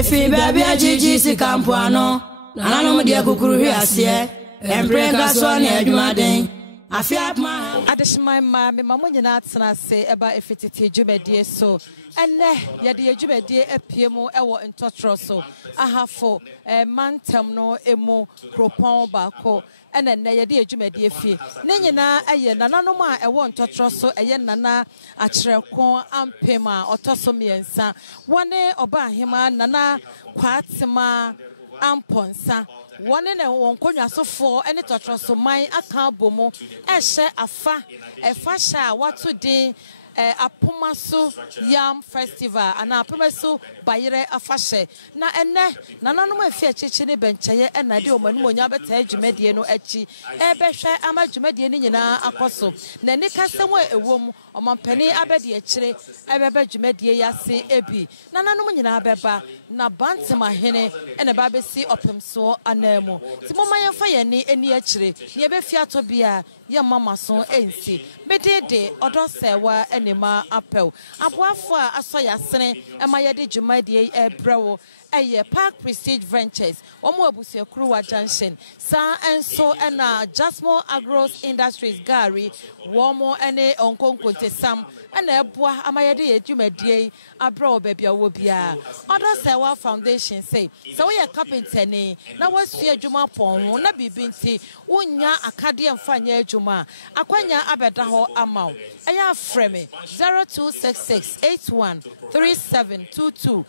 Efi baby ajiji si kampuano. Nananom de kukuru hwiase. Emprega so ne adwumaden. Afia ma adishman ma me mamo nyina atena se eba efitete dwumadie so. Enne ye de dwumadie apiemu ewo Ntotroso ahafo mantem no emu kropon baako. Enne ye de dwumadie fie. Ne nyina aye nananom a ewo Ntotroso eye nana akyereko ampema otoso miensa. Wone oba ahema nana kwatema amponsa. One in a wonkonya so for any Ntotroso mine aka bomo ehye afa efasha watu din Apomasu Yam Festival and Apomasu Bayire afashe na enne nananom afi achichi ne bencheye enade omanu monya beta adwumadie no achi ebehwe ama adwumadie ni nyina akoso na ni kasem ewom omampani abedi akire ebeba adwumadie yase ebi nananom nyina abeba na bantema hene ene ba besi opemso anamu ti moma yemfa yani eni akire ne ebefi atobia ye mama so ensi bedede odosewa enema apel aboafo a asoya sene ema yede dwumadie ebrewo eye Park Prestige Ventures omo abusuakuru wa junction sa enso ena Jasmo Agros Industries Gari womo ene onkonkonte sam ena eboa amayede edwumadie abrewo bebia wo bia odosewa foundation say so we carpenter ni na wasua adwuma pon ho na bibinti wonya akade emfanya adwuma akwanya abeda ho amaw eya frame 0266813722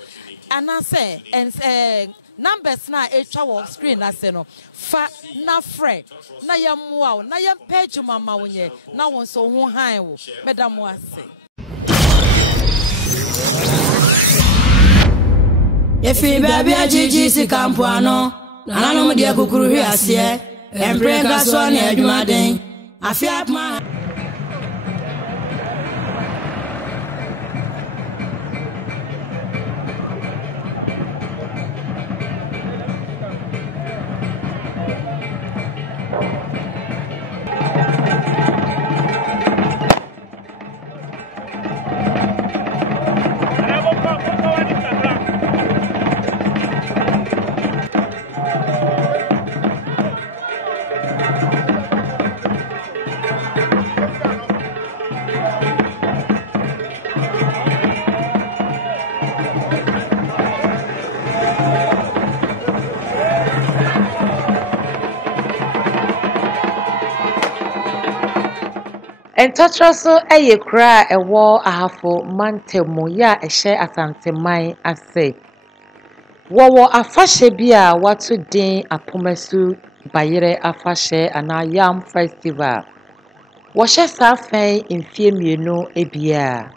anase and numbers na etwa wo screen na se no fa na frɛ na yamwa na yam page mama wonye na won so ho han wo medam ase Efi baby ajiji si kampuano. Nananom de kukuru hwiase. Emprega so ne adwumaden. Afia ma Ntotroso eye kura ewo ahafo mantemu ya ehye Asantes man ase. Wowo afashe bia watu din Apomasu Bayire afashe ana Yam Festival. Wo hye safen mfie mienu ebia.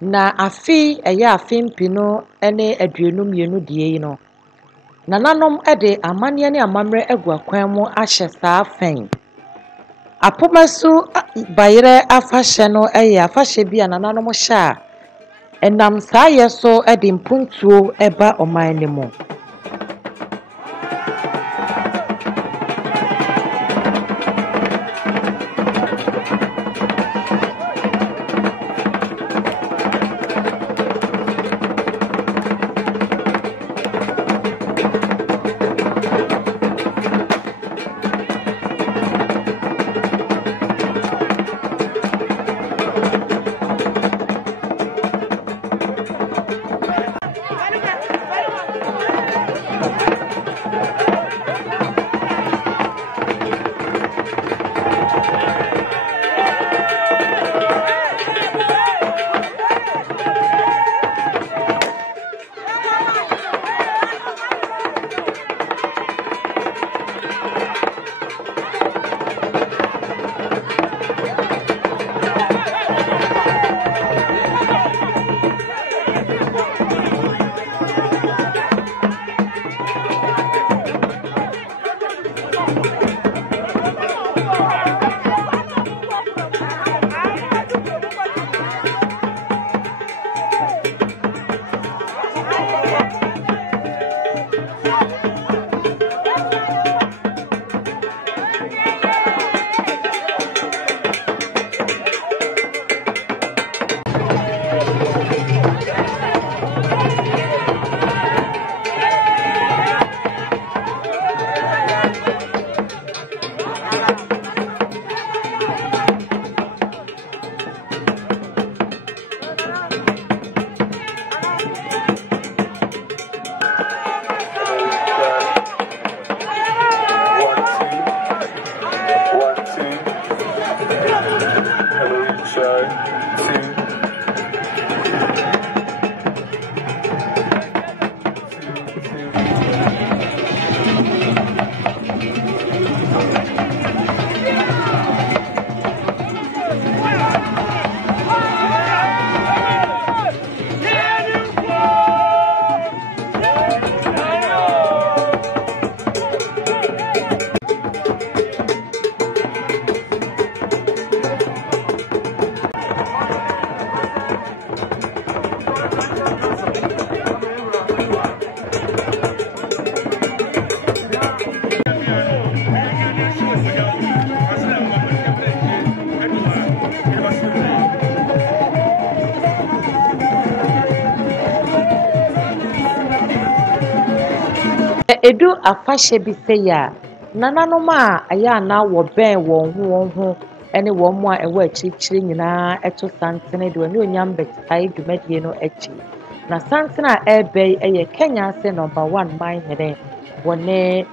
Na afi eye afimpino ene aduonu mienu die no. Nananom ede amane ne amamre agua mu ahye safen. Apomasu Bayire afashe no eye afashe bia nananom hye enam saa yeso ede mpuntuo eba oman ne mu. Edu afahye bi sɛ ya nananom a ɛyɛ ana wɔ bɛn wɔn ho ɛne wɔn mu a ɛwɔ akyirikyiri nyinaa ɛto santene de wɔne onyam bɛtae dwumadie no akyi. Na santene a ɛrebɛ yi ɛyɛ Kenya ase #1 man hene wɔne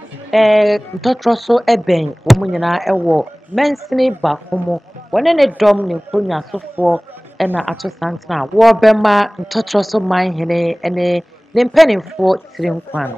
Ntotroso ɛbɛn wɔn nyinaa ɛwɔ mansini baako mu. Wɔne ne dɔm ne nkonnwasofoɔ ɛna ato santene a wɔrebɛma Ntotroso man hene ɛne ne mpanimfoɔ tiri nkwa no.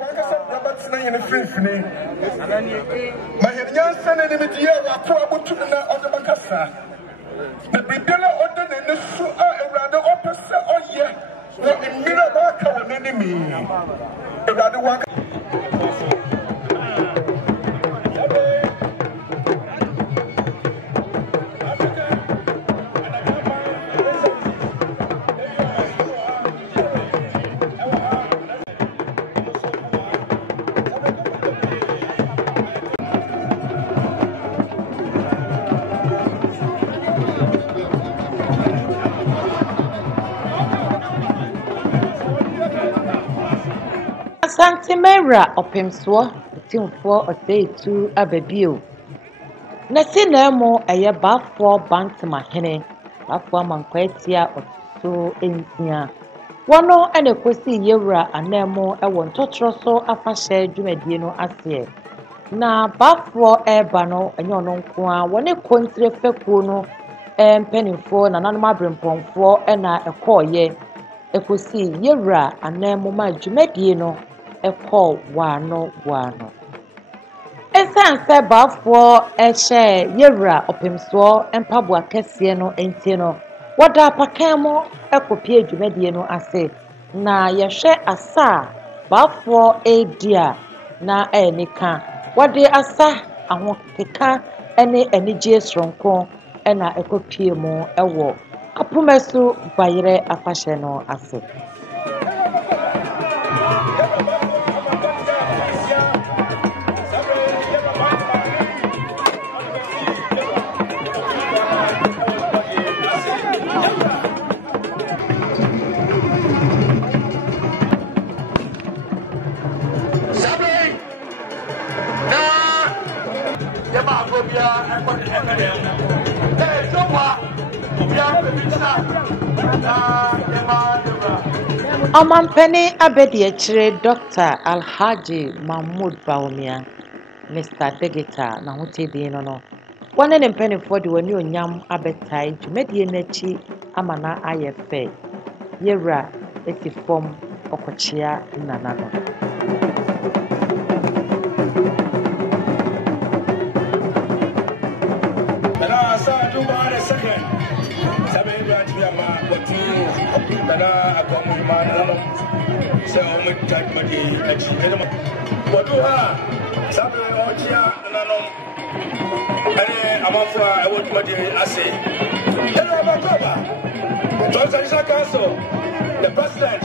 Asante Mera Opemsoɔ Timfoɔ Ɔsɛetu Ababio. Nasi na mo ɛyɛ baafoɔ Bantamahene. Baafoɔ Amankwatia Ɔso Ensia. Wɔno ɛna kosi yewura anamo ɛwɔ Ntotroso afahyɛ dwumadie no aseɛ. Na baafoɔ ɛba no ɛnyɛ ɔno nko a wɔne kontire fekuo no mpanimfoɔ na nanom abrempɔnfoɔ ɛna ɛkɔɔyɛ. Ekosi yewura anamo ma dwumadie no ɛkɔ wano. Ɛsan sɛ baafoɔ ɛhyɛ yewura Opemsoɔ mpaboa kɛseɛ no enti no wɔda apakan mu ɛkɔpie dwumadie no ase. Na yɛhwɛ asa baafoɔ edi a na ɛnika wɔde asa ahokeka ɛne anigye soronko ɛna ɛkɔpie mu ɛwɔ Apomasu Bayerɛ afahyɛ no ase. Omampeni abedi akyire Dr. Alhaji Mahmoud Bawumia, Mr. Degeta na hotedi no. Wɔne ne mpanimfoɔ de wɔne onyam abɛtae dwumadie n'akyi ama na ayɛ fɛ. Yewura eti fam ɔkɔkyea nana no. The president,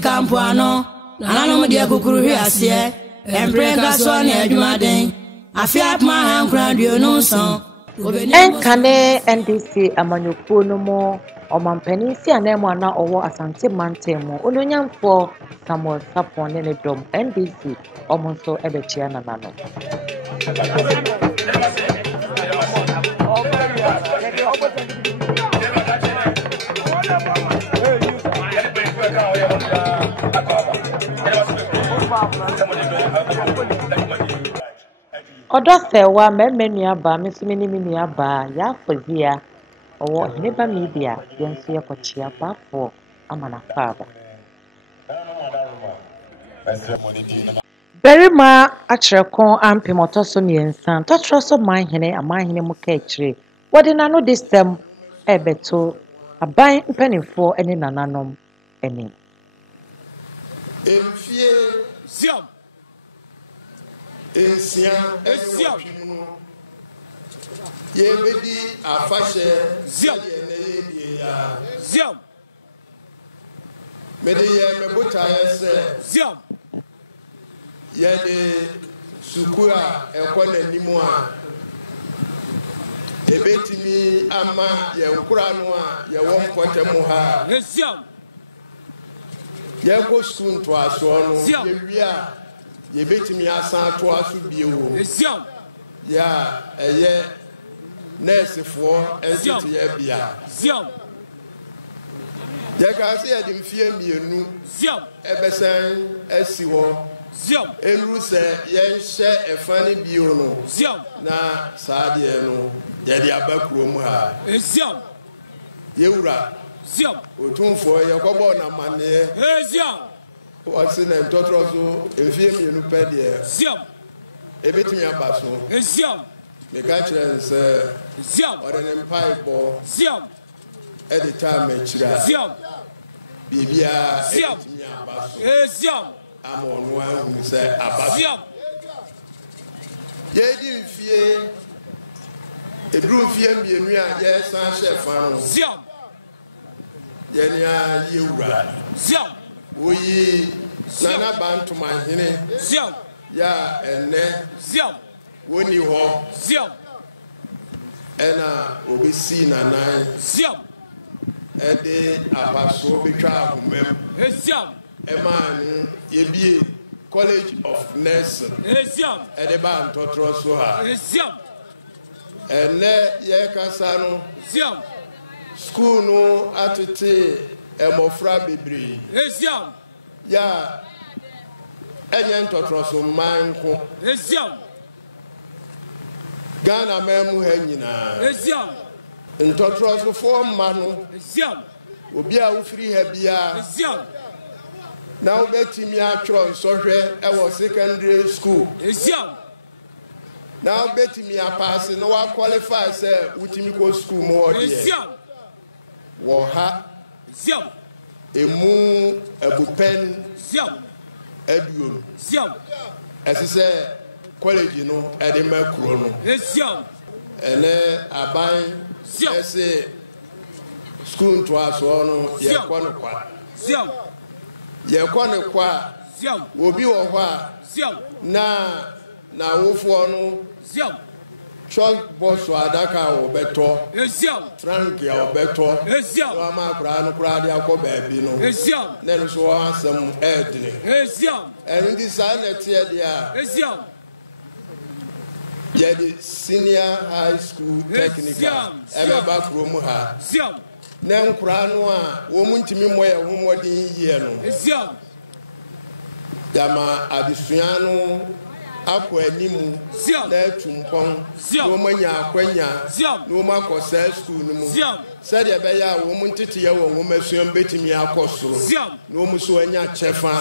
Campuano, Nanum de Kukuru Asie, and Prenga Son Edmaden. I fear my hand crowd you no son. Enkane NDC amanyupo no mo omampani si anemwana owo Asante mantemu ononyamfo Samuel Sapon ne dom NDC omonso ebechia nanano Odosewa memmenua ba mesumini menua ba ya fozia owo hineba media yenso yekochia bafo amana father Berima achrekon ampe motoso miensa Ntotroso manhene muka echire wode nano this term ebeto aban mpanifo ene nananom eni Enfie Ziam Esiam Yebedi afashe Ziam Ziam Mede ye mebuta yese Ziam Yede sukura ekwana nimu a ebetimi ama ye nkura no a ye wo mpotemu ha Ziam ye ko sun to aso no ye wia ye betimi asan to aso biewo Ziam ya eye nurse for entity ye bia Ziam ye ka se ye dimfie mienu Ziam ebesen asi ho Ziam enru se ye hye efani bio no Ziam na saade no ye dia bakuro mu ha Ziam ye wura Ziam otumfo ye kobo na mane Ziam wasi na Ntotroso efie mienu pede Ziam ebetimi abaso Ziam me ka kire nse Ziam ore ne mpai bo Ziam edi time chira Ziam bibia Ziam ebetimi abaso Ziam amonu ahu se abaso Ziam ye di mfie edru mfie mienu a ye san chef anu Ziam ye ni a ye wura Ziam oyi nana bantuma hene Ziam ya ene Ziam woni ho Ziam ena obisi nanan Ziam ede abaso betwa ahomem Ziam emanu yebie College of Nursing Ziam ede ba Ntotroso ha Ziam ene ye kasa no Ziam school no atete emofra bebre Ziam ya enye Ntotroso manko Ziam Ghana memu ha nyina Ziam Ntotroso fo ma no Ziam obi a ufiri ha bia Ziam na obetimi atro nsohwe ewo secondary school Ziam na obetimi apase no wa qualify say utimi ko school mo ode Ziam wo ha Ziam emu ebupen Ziam eduon Ziam esese college no ede makro no Ziam ene aban Ziam ese school to aso no ye kono kwa Ziam ye kono kwa Ziam obi wo ho a Ziam na wofo no Ziam church boss adaka obeto Ziam frank ya obeto Ziam wa ma kura no kura dia ko baabi no Ziam na no so asem edne Ziam and this na tie dia Ziam ya the senior high school technical ebe ba kuro mu ha Ziam na nkura no a wo mu ntimi moye ho modin yie no Ziam dama adusua no akwa animu na tumpon no manya akwanya no makose school no mu said ya be ya wo muntete ye wo ngomasua betimi akosoro no mu so anya chefa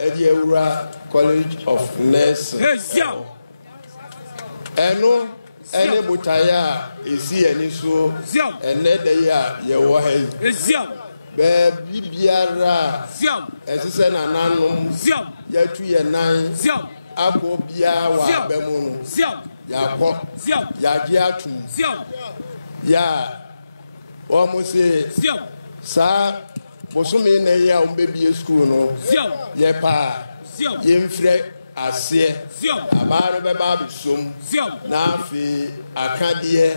e de ewura College of Nursing eno ene butaya esi eni so ene de ya ye wo ha be bibiara esese na nanom ya tu ye nan abo bia wa bemu no ya ko ya gi atum ya o mo se sa bosome na ya o bebie school no ye pa ye mfre ase abaro be ba bisom na afi akade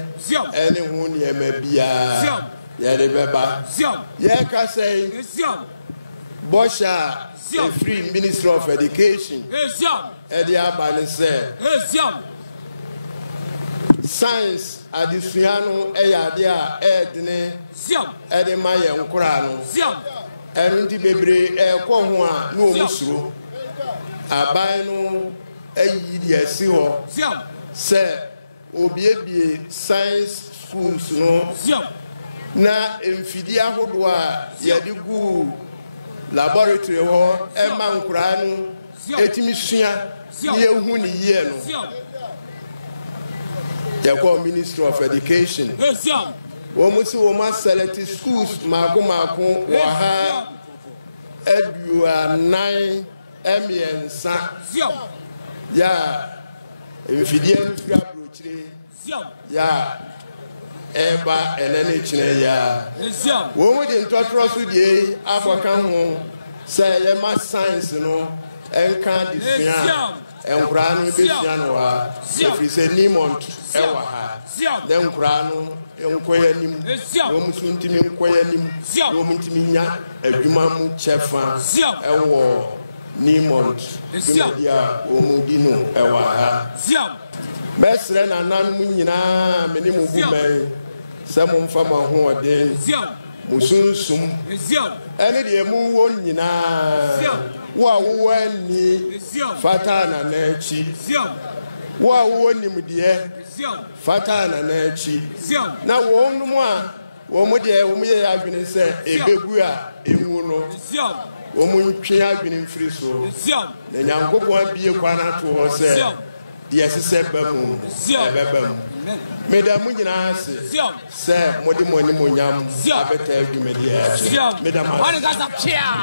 ene hu ne ma bia ye de be ba ye ka say Bosha a free Minister of Education Eddie Abani said science adisuano eyadia edne ede maye nkura no enti bebre ekọ ho a no omusuro aban no ayi di asi ho se obiebie science schools no na emfidi ahodo a yede gu laboratory ho ema nkura no etimi sua ye hu ni ye no they call Minister of Education womusi woma select schools mako wo ha edua 9 emiensa ya emfidie nfia brochire ya eba enene chine ya womu de Ntotroso die akwaka ho say ye ma science no enka disua enkura no besua no wa efi se nimont ewa ha de nkura no enkoya nim womu suntimi enkoya nim womu ntimi nya adwuma mu chefa ewo nimont bimedia womu dinu ewa ha mesre na nan nyina menimu bumen se mo mfa ma ho ode musunsum ene de mu won nyina wa wo ani fata na nachi wa wo nim de fata na nachi na wo num a wo mu de wo mu ye adwene se ebegu a enwu no wo mu ntwe adwene mfiri so na nyankopon abie kwana to ho se de sese bamu ebebam Madam Munyanase, sir, Modimoni Munyam, Abeta, you may hear. Madam, what is that up here?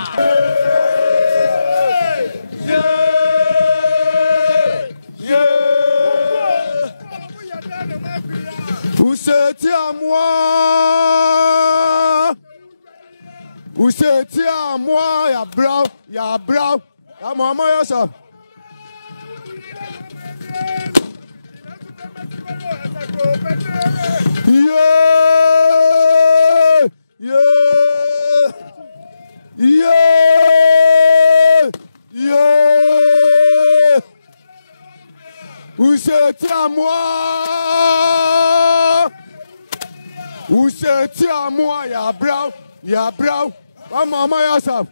Who said, Who said, ya brow, ya mama, yourself. Yeah. Vous êtes à moi. Vous êtes à moi, ya brow. Mama yourself.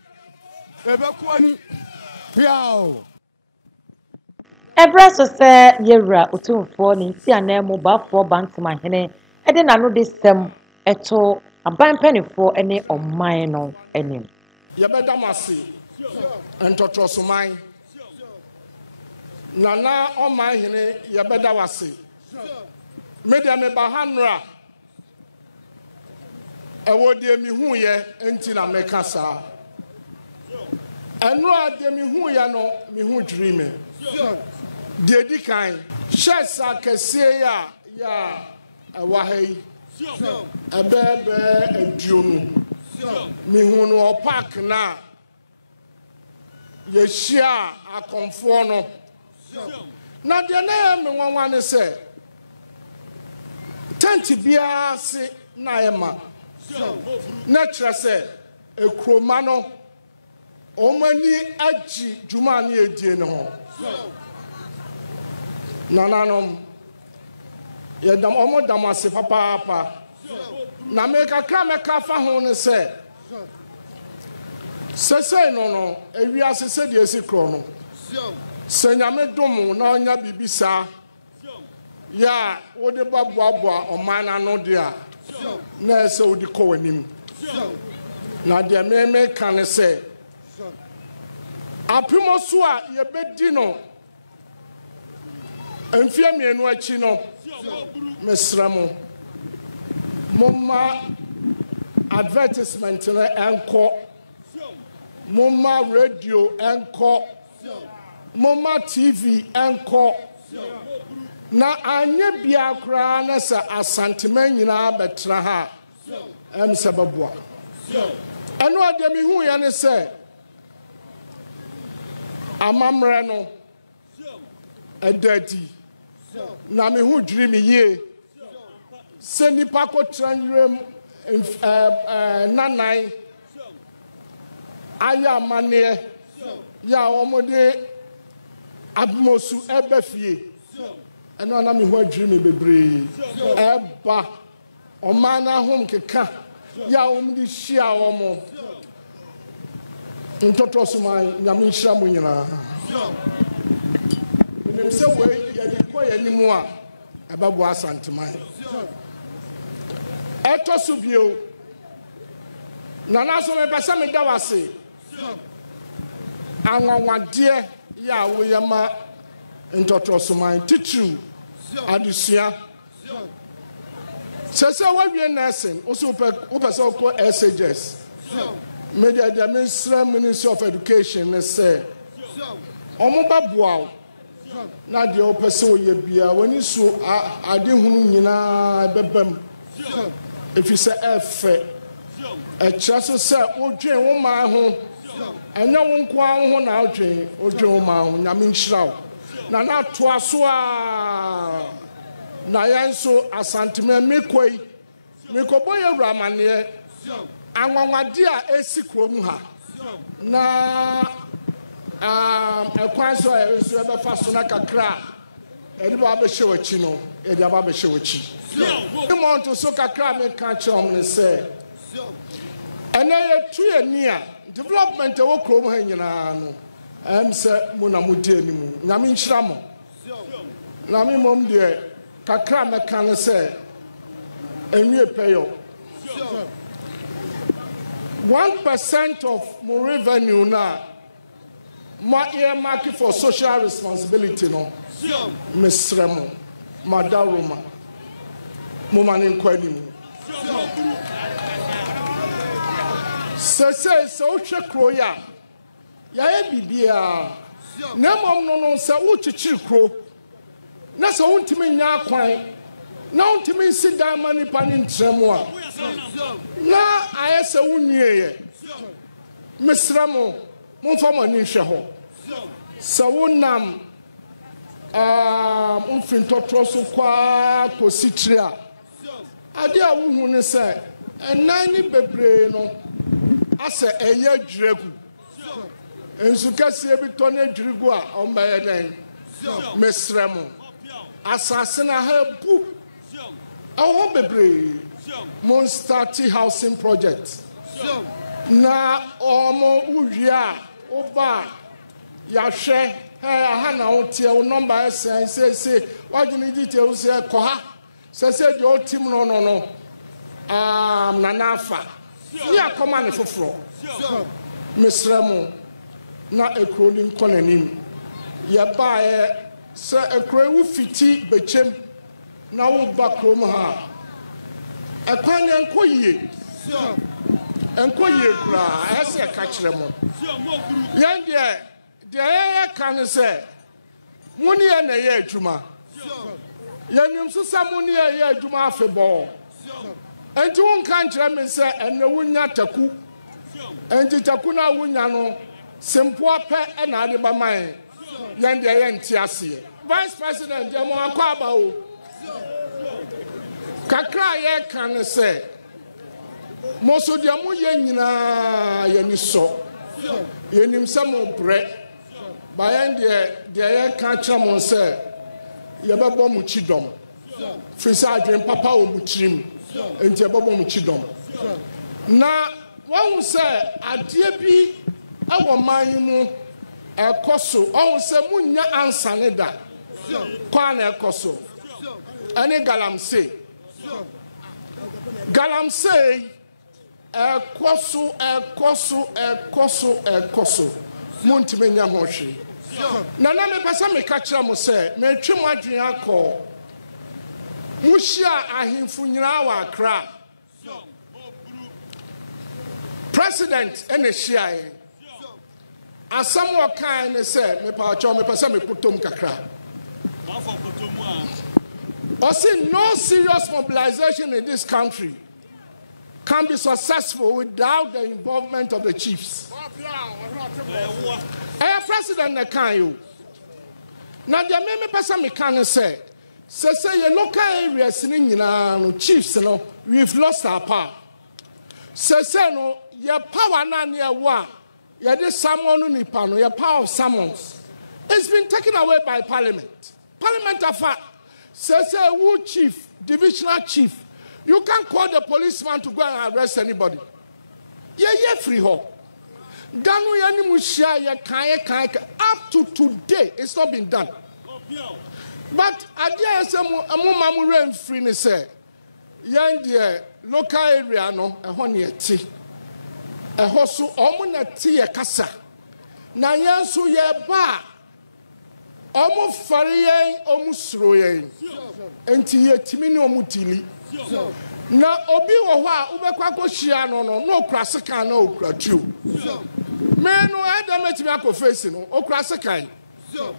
Ebe kwani. Piao. Ebra so se yewra otumfo ni ti anamo bafo bantimahene ede nanu de sem eto abanpanifo ene oman no enim yebeda masi Ntotroso man nana oman hene yebeda wasi media me bahanra ewo de mi hu ye enti na meka sa enu ade mi hu ya no mi hu dream Dedi kan shesa kese ya awahei abebe eduonu mihunu o park na ye shia akonfo no na de na me nwanwa ne se tent bia se na ema na kire se ekroma no omani aji juma na edie ne ho Nananom yedam omo damase papa na meka krameka fa ho ne se sese no ewiase se de esi kro no Senyame domu na onya bibisa ya wode baboaboa omana no dia na ese wodi kɔ wanim na dia meme kan sɛ apimoso a yebedi no emfie mienu achi no mesramo momma advertisement na enko momma radio enko momma TV enko na anya bia kra na sa asantema nyina betra ha sababua eno ade mi hu ya ne se amamre no edadi na mi hu diri mi ye se nipa ko tranrem nanai aya mane ya omode Apomasu ebefie eno ana mi hu adwiri mi bebre eba omana hom keka ya omdi hia omo Ntotroso man nyame nhira mo nyina nim se we ya di ko ya ni mu a ebabo asanteman etoso bio na so me pesa me da wase anwanwade ya wo ya ma Ntotroso man titru adusua sese wawie nursing also person ko SHS media demonstration Ministry of Education say omo baboa na de o person ye bia woni so ade hunu nyina bebam if you say efe e chaso say odwen wo ma ho anya wo nko ho na odwen wo ma ho nyame nhyira na to aso a na yanso asanteme mikoboye ramane anwanwade a esi krom ha na ekwan so enso ebe fa so na kakra edi ba be hyewachi no edi ba be hyewachi imonto so kakra me ka chom ne se ene ye tuani a development e wo krom ha nyina no se mu na mudi animu nyame nhyira mo na me mom de kakra me kan se enwie peyo 1% of my revenue now my earmark for social responsibility no mesremo madaroma mo manin kwani mu se o hwe kro ya e bibia na mom no se wo chichiri kro na se wontimi nya kwan na wontimi nsi dan mani pani ntremo a na ayese wunwie ye mesramo momfa mani hwe ho se wonam umfin Ntotroso kwa kositri a ade a wuhu ne se enan ni bebre no ase eye dwiregu ensu kase bi to na dwiregu a ombaye den mesramo asase na ha bu awo bebre mon start housing project na omo uwia oba ya hwe ha na otie o number say wagini details say koha say the old team no na nafa ni akoma ne foforo mesramo na ekrolin konanim ya bae se ekrowu fiti bechem na wo bakrom ha ekwan enkoyie kra ese ka kire mo yan de ya kan se muni ya na ye adwuma yanim so sa muni ya ye adwuma afebo enti won kan kire me se enne wunya taku enti taku na wunya no sempo apɛ na ade ba man yan de ye nti ase vice president de mo akwa ba o kakra ye kan se moso dia mo ye nyina ye ni so ye nim se mo bre ba yan de ye kan kira mo se ye bebo mo chidom fisa adwen papa o mo chirim enti ye bebo mo chidom na won se ade bi awo man mu ekoso on se munya ansa ne da kwa na ekoso ane galamsey ekoso muntimenya hohwe na me pesa me ka kira mo se me twe mo adwen akọ mushia ahemfu nyina wa Accra president ene hia asam wo kan ne se me pa cho me pesa me kutom kakra I see no serious mobilization in this country can be successful without the involvement of the chiefs. President Nakayo. Now the meme person me can say your local areas in chiefs no we've lost our power. Say no your power na near wa your this someone nipa no your power of summons. It's been taken away by Parliament. Parliament afa say who chief, divisional chief. You can't call the policeman to go and arrest anybody. Yeah, free ho. Danu yani mushia ya kaya. Up to today, it's not been done. But idea is mamu rain free ni say. Yan the local area no ehon ye ti. Eho so omo na ti ye kasa. Na yan so ye ba. Omo fare yen omo suro yen. Enti ye timi ni omo tili. Na obi wo ho a ubekwa kohia no okura sekan na okura tuo me no edamatimi akofesi no okura sekan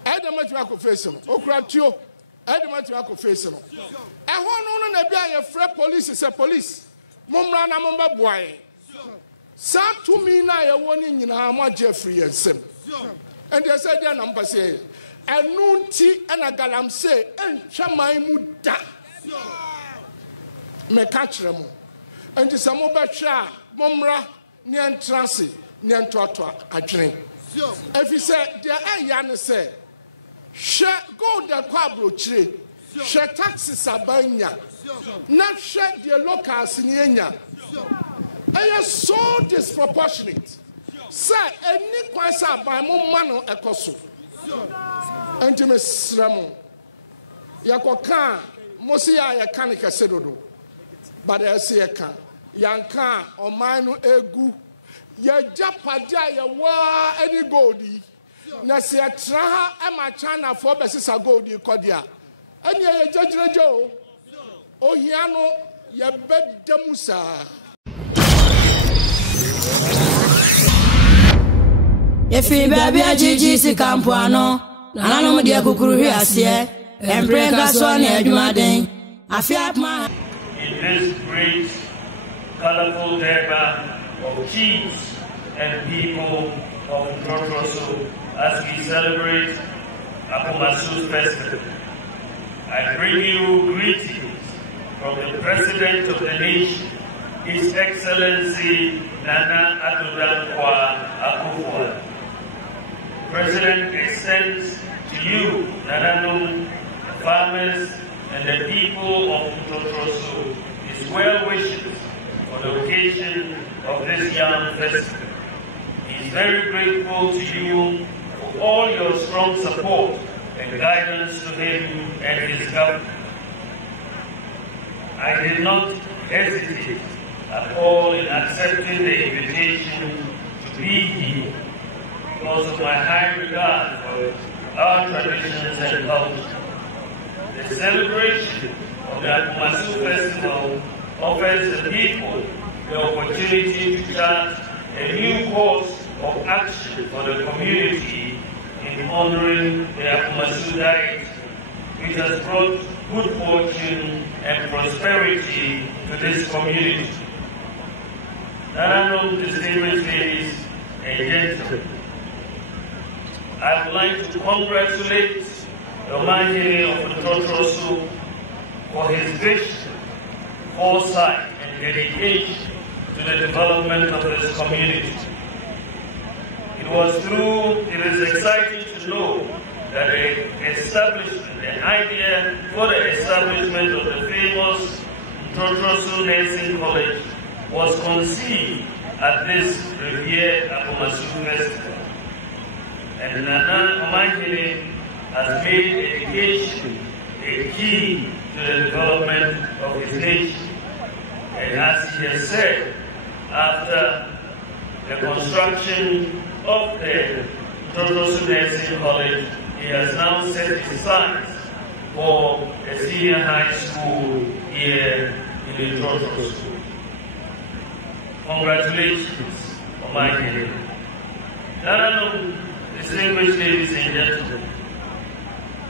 edamatimi akofesi no okura tuo edamatimi akofesi no ehon no na bia ye frɛ police se police momra na momba boae sa to mi na ye woni nyina ma Jeffrey yensem and they said they na mpase enu nti na galamsey entwa man mu da me catch them and some betra momra ni entrance ni entoto adwene if you say there yan say she go the kwabro chire she taxes abanya na she the locals ni enya and so disproportionate say any kwasa by mo mano ekoso and me sramo yakoka mosi ya kan kesedodo but I see a can. Yanka or mine egu. Ya japaja ya wa any goldy. Nasi a traha and my china for basis a goldy cordia. And ya judge Joe. Oh, Yano, ya bed damusa. If you baby a GGC Campuano, Nanamo dia Kukuru here, and break us on Edmading. I feel my. This great, colorful derby of chiefs and people of Ntotroso as we celebrate Apomasu Festival. I bring you greetings from the President of the nation, His Excellency Nana Akufo-Addo. President extends to you, Nananum, farmers, and the people of Ntotroso his well wishes for the occasion of this Yam Festival. He is very grateful to you for all your strong support and guidance to him and his government. I did not hesitate at all in accepting the invitation to be here because of my high regard for our traditions and culture. The celebration of the Apomasu Festival offers the people the opportunity to chart a new course of action for the community in honoring the Apomasu diet, which has brought good fortune and prosperity to this community. Nananum, distinguished ladies and gentlemen, I would like to congratulate the Omahene of Ntotroso for his vision, foresight, and dedication to the development of this community. It is exciting to know that the idea for the establishment of the famous Ntotroso Nursing College was conceived at this revered Apomasu Festival. and Nana Omankele has made education a key to the development of his nation. And as he has said, after the construction of the Ntotroso Nursing College, he has now set his sights for a senior high school here in Ntotroso. Congratulations, Omankele. None distinguished ladies and gentlemen,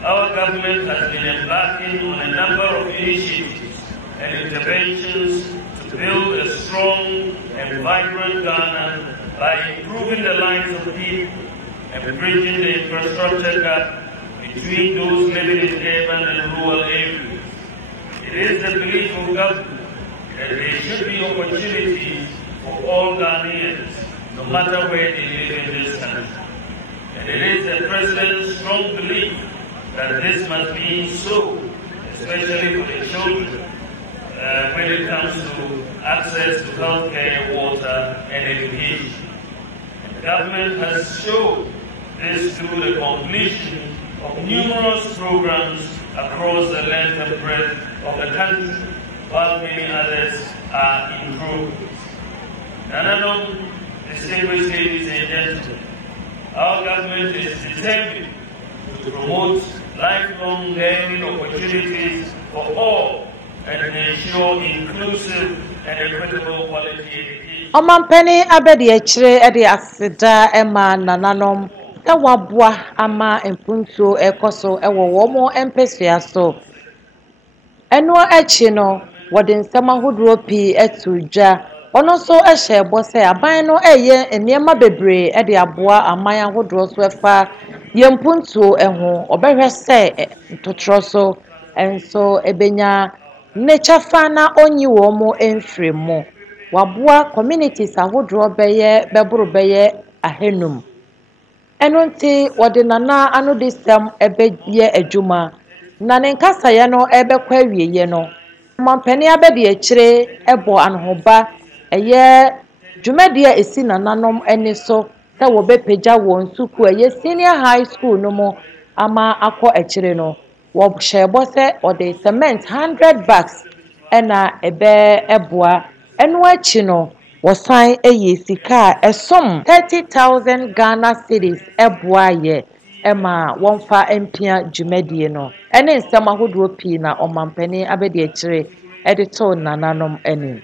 our government has been embarking on a number of initiatives and interventions to build a strong and vibrant Ghana by improving the lives of people and bridging the infrastructure gap between those living in urban and rural areas. It is the belief of government that there should be opportunities for all Ghanaians, no matter where they live in this country. And it is the President's strong belief that this must be so, especially for the children, when it comes to access to healthcare, water, and education. The government has shown this through the completion of numerous programs across the length and breadth of the country, while many others are in progress. None distinguished ladies and gentlemen, our government is determined to promote lifelong learning opportunities for all and ensure inclusive and equitable quality education. Omampeni abedi echire edi asida ema nananom wabwa ama empunso ekoso ewo womo empesua so eno echi no wode nsem ahodoro pi etudwa ono so ehye bose aban no eye eniema bebre edi aboa aman ahodoro so efa yempunso eho obehwe se Ntotroso enso ebenya nechafa na onyi womo enfremo wabua communities ahodoro beye beburu beye ahenum enunti wode nana anu disem ebeye adwuma na ne nkasa ye no ebekwa wieye no mampani abedi echire ebo anhoba eye dwumadi a esi nananom eni so se wo bepeja won suku eye senior high school no mo ama akọ echire no wo shebo se ode cement 100 bags ena ebe eboa enu achi no wosan eye sika esom 30,000 Ghana cedis eboa ye ema wonfa empia dwumadie no ene nsem ahodoro pi na omampani abedi echire edito nananom eni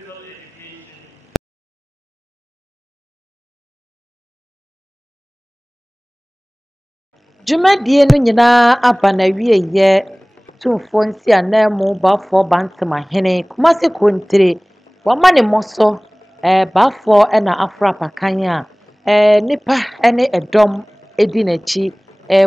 dwumadie no nyina aba na wieye tumfo nsi anemu bafo bantama hene kumase kontre wamane moso bafo ena afra pakanya nipa ene edom edi nachi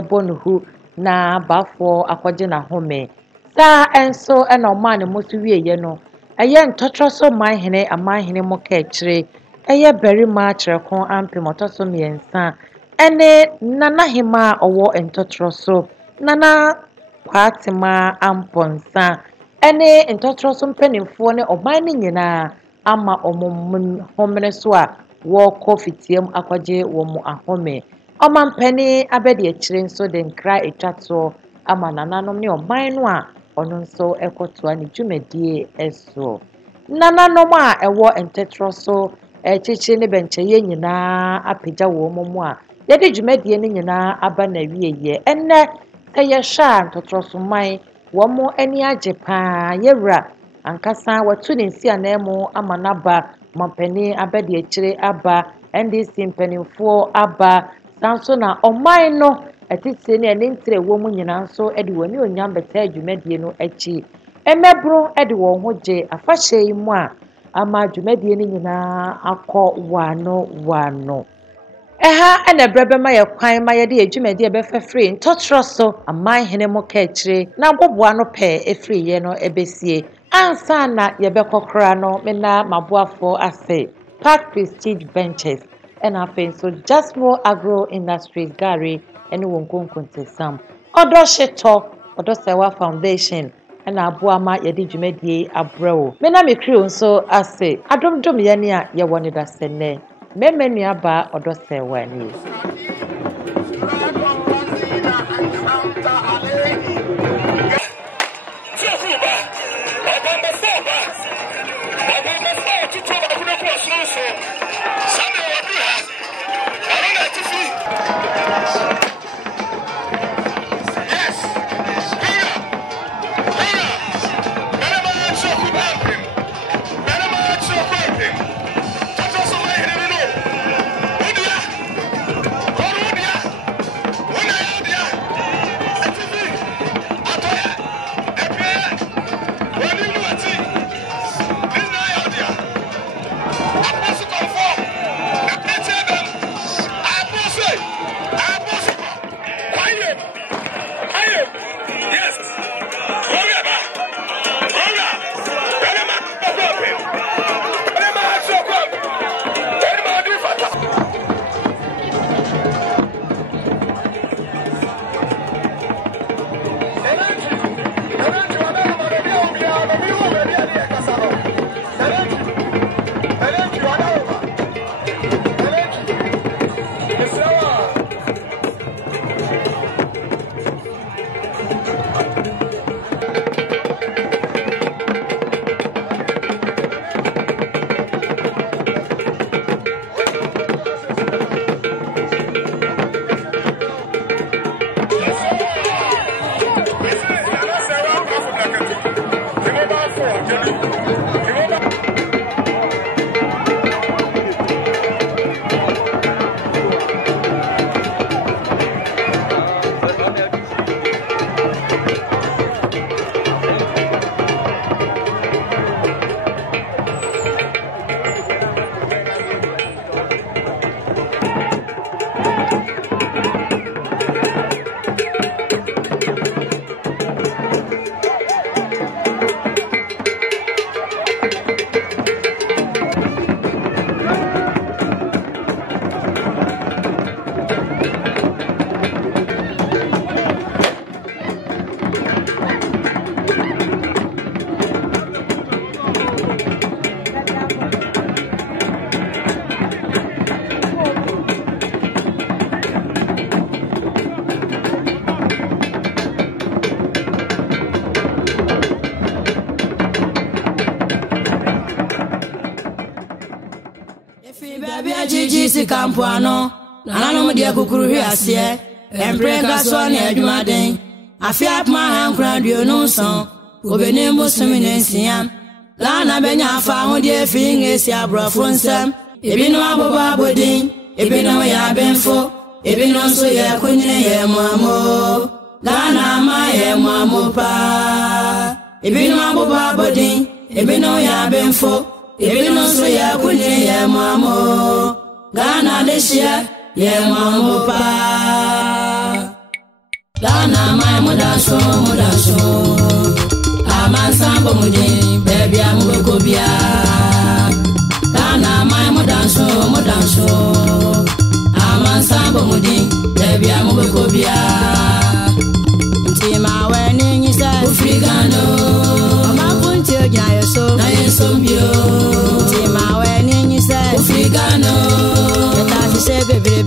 bonuhu na bafo akwaje na home sa enso ena omane moso wieye no eye Ntotroso man hene aman hene mo ka echire eye berima chirekon ampe motoso miensa ene nana hima owo Ntotroso nana kwatima amponsa ene Ntotroso mpanimfo ne oban ne nyina ama omommun homene so a wo kofitiem akwaje wo mu ahome omampani abedi echire nso de nkra etwato ama nananom ne oban no a ono nso ekotoa ne dwumadie eso nananom a ewo Ntotroso echichi ne bencheye nyina apagya wo mu a yede dwumadie ne nyina aba na wieye enne seyesha Ntotroso man wo mo ani age pa yewra ankasa watu ne nsi anemu amanaba mampani abedi echire aba NDC mpanimfo aba sanso na oman no etiti ne ntre wo mu nyina nso edi woni onyam beta dwumadie no achi emebro edi wo hoje afahye yi mu a ama dwumadie ne nyina akọ wano eha ene brebema ye kwan ma ye de adwumadi ebefa free Ntotroso aman hene mo ka echire na boboa no pe efree ye no ebesie ansa na ye bekokra no mena maboafo ase Park Prestige Ventures ena fenso Jasmo Agro Industries Gary ene wonkonkontesam odo sheto odo sewa foundation ena aboama ye de dwumadi abrewo mena mekrio nso ase adomdom ye ne a ye woni da sene Memenu aba odo sewa ni Jiji Campuano, Nanum de Kukuru Asie, Emprega Swan Edmaden, Afiat Maham Cradio no son, Obenemo Suminensian, Lana Benya found dear fingers ya brafonsam, Ebino Aboba Bodin, Ebino ya Benfo, Ebino so ya Queen ya Mamo, Lana my Mamo pa, Ebino Aboba Bodin, Ebino ya Benfo, Ebino so ya Queen ya Mamo. Ghana this year, yeah, Mamma Pa. Ghana, my mother, so, I'm a sample, baby, I'm a cobia. Ghana, my mother, so, I'm a sample, baby, I'm a cobia. Tima, when you say, Frigano, I'm going to get so, I am so beautiful. Tima, when you say, Frigano. Say baby,